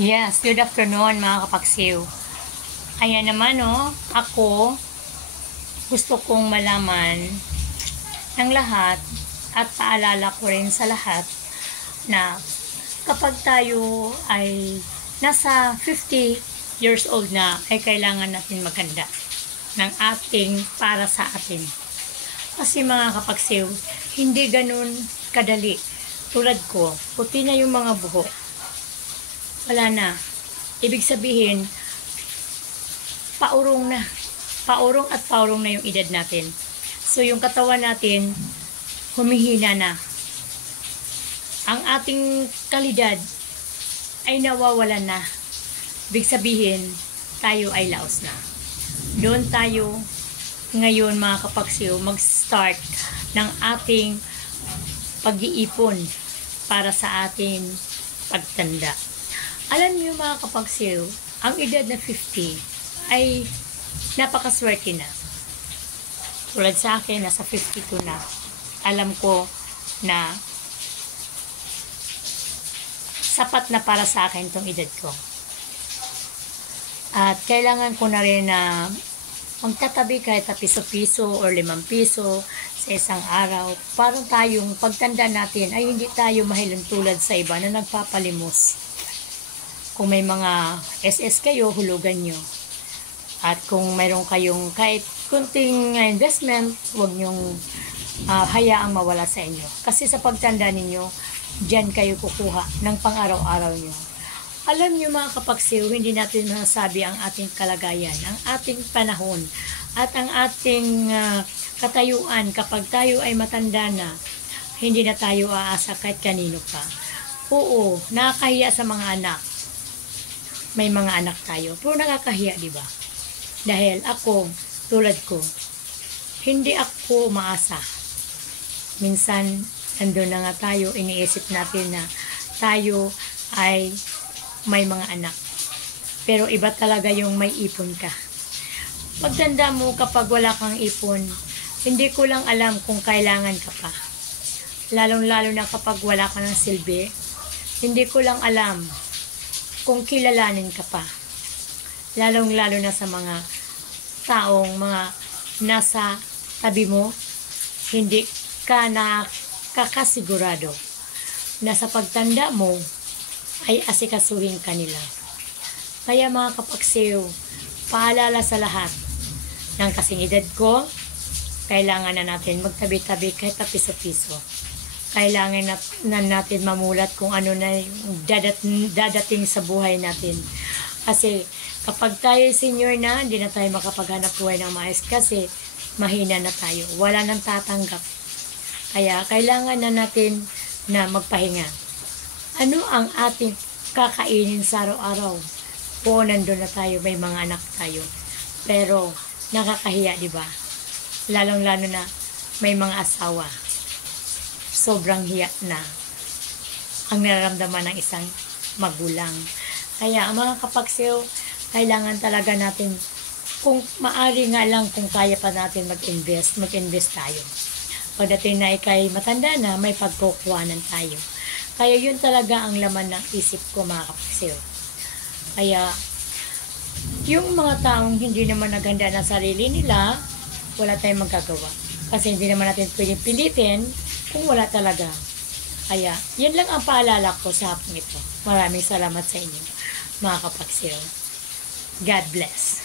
Yes, good afternoon mga kapaksiw. Ayan naman ako gusto kong malaman ng lahat at paalala ko rin sa lahat na kapag tayo ay nasa 50 years old na ay kailangan natin maghanda ng ating para sa atin. Kasi mga kapaksiw, hindi ganun kadali. Tulad ko, puti na yung mga buhok. Wala na. Ibig sabihin, paurong na. Paurong at paurong na yung edad natin. So, yung katawan natin, humihina na. Ang ating kalidad ay nawawalan na. Ibig sabihin, tayo ay laos na. Doon tayo ngayon mga kapaksiw mag-start ng ating pag-iipon para sa ating pagtanda. Alam niyo mga kapaksiw, ang edad na 50 ay napakaswerte na. Tulad sa akin, nasa 52 na. Alam ko na sapat na para sa akin itong edad ko. At kailangan ko na rin na magtatabi kahit na piso-piso o 5 piso sa isang araw. Parang tayong pagtanda natin ay hindi tayo mahilong tulad sa iba na nagpapalimos. Kung may mga SS kayo, hulugan nyo. At kung mayroon kayong kahit kunting investment, huwag nyong hayaang mawala sa inyo. Kasi sa pagtanda ninyo, dyan kayo kukuha ng pang-araw-araw nyo. Alam nyo mga kapaksiw, hindi natin masasabi ang ating kalagayan, ang ating panahon, at ang ating katayuan kapag tayo ay matanda na, hindi na tayo aasa kahit kanino pa. Oo, nakakahiya sa mga anak. May mga anak tayo, pero nakakahiya, di ba? Dahil ako, tulad ko, hindi ako umaasa. Minsan, nandun na nga tayo, iniisip natin na tayo ay may mga anak. Pero iba talaga yung may ipon ka. Pagtanda mo kapag wala kang ipon, hindi ko lang alam kung kailangan ka pa. Lalong-lalo na kapag wala ka ng silbi, hindi ko lang alam kung kilalanin ka pa. Lalong-lalo na sa mga taong mga nasa tabi mo, hindi ka nakakasigurado na sa pagtanda mo ay asikasuhin kanila. Kaya mga kapaksiw, paalala sa lahat ng kasing edad ko, kailangan na natin magtabi-tabi kahit na piso-piso. Kailangan na natin mamulat kung ano na yung dadating sa buhay natin. Kasi kapag tayo senior na, hindi na tayo makapaghanap buhay ng maayos kasi mahina na tayo. Wala nang tatanggap. Kaya kailangan na natin na magpahinga. Ano ang ating kakainin sa araw-araw? Oo, nandun na tayo, may mga anak tayo. Pero nakakahiya, di ba? Lalong-lalo na may mga asawa. Sobrang hiya na ang nararamdaman ng isang magulang. Kaya mga kapaksiw, kailangan talaga natin, kung maari nga lang kung kaya pa natin mag-invest tayo. Pagdating na ikay matanda na, may pagkukuhanan tayo. Kaya yun talaga ang laman ng isip ko mga kapaksiw. Kaya yung mga taong hindi naman naganda ng sarili nila, wala tayong magagawa. Kasi hindi naman natin pwedeng pilitin kung wala talaga. Kaya yan lang ang paalala ko sa hapong ito. Maraming salamat sa inyo mga kapaksiw. God bless.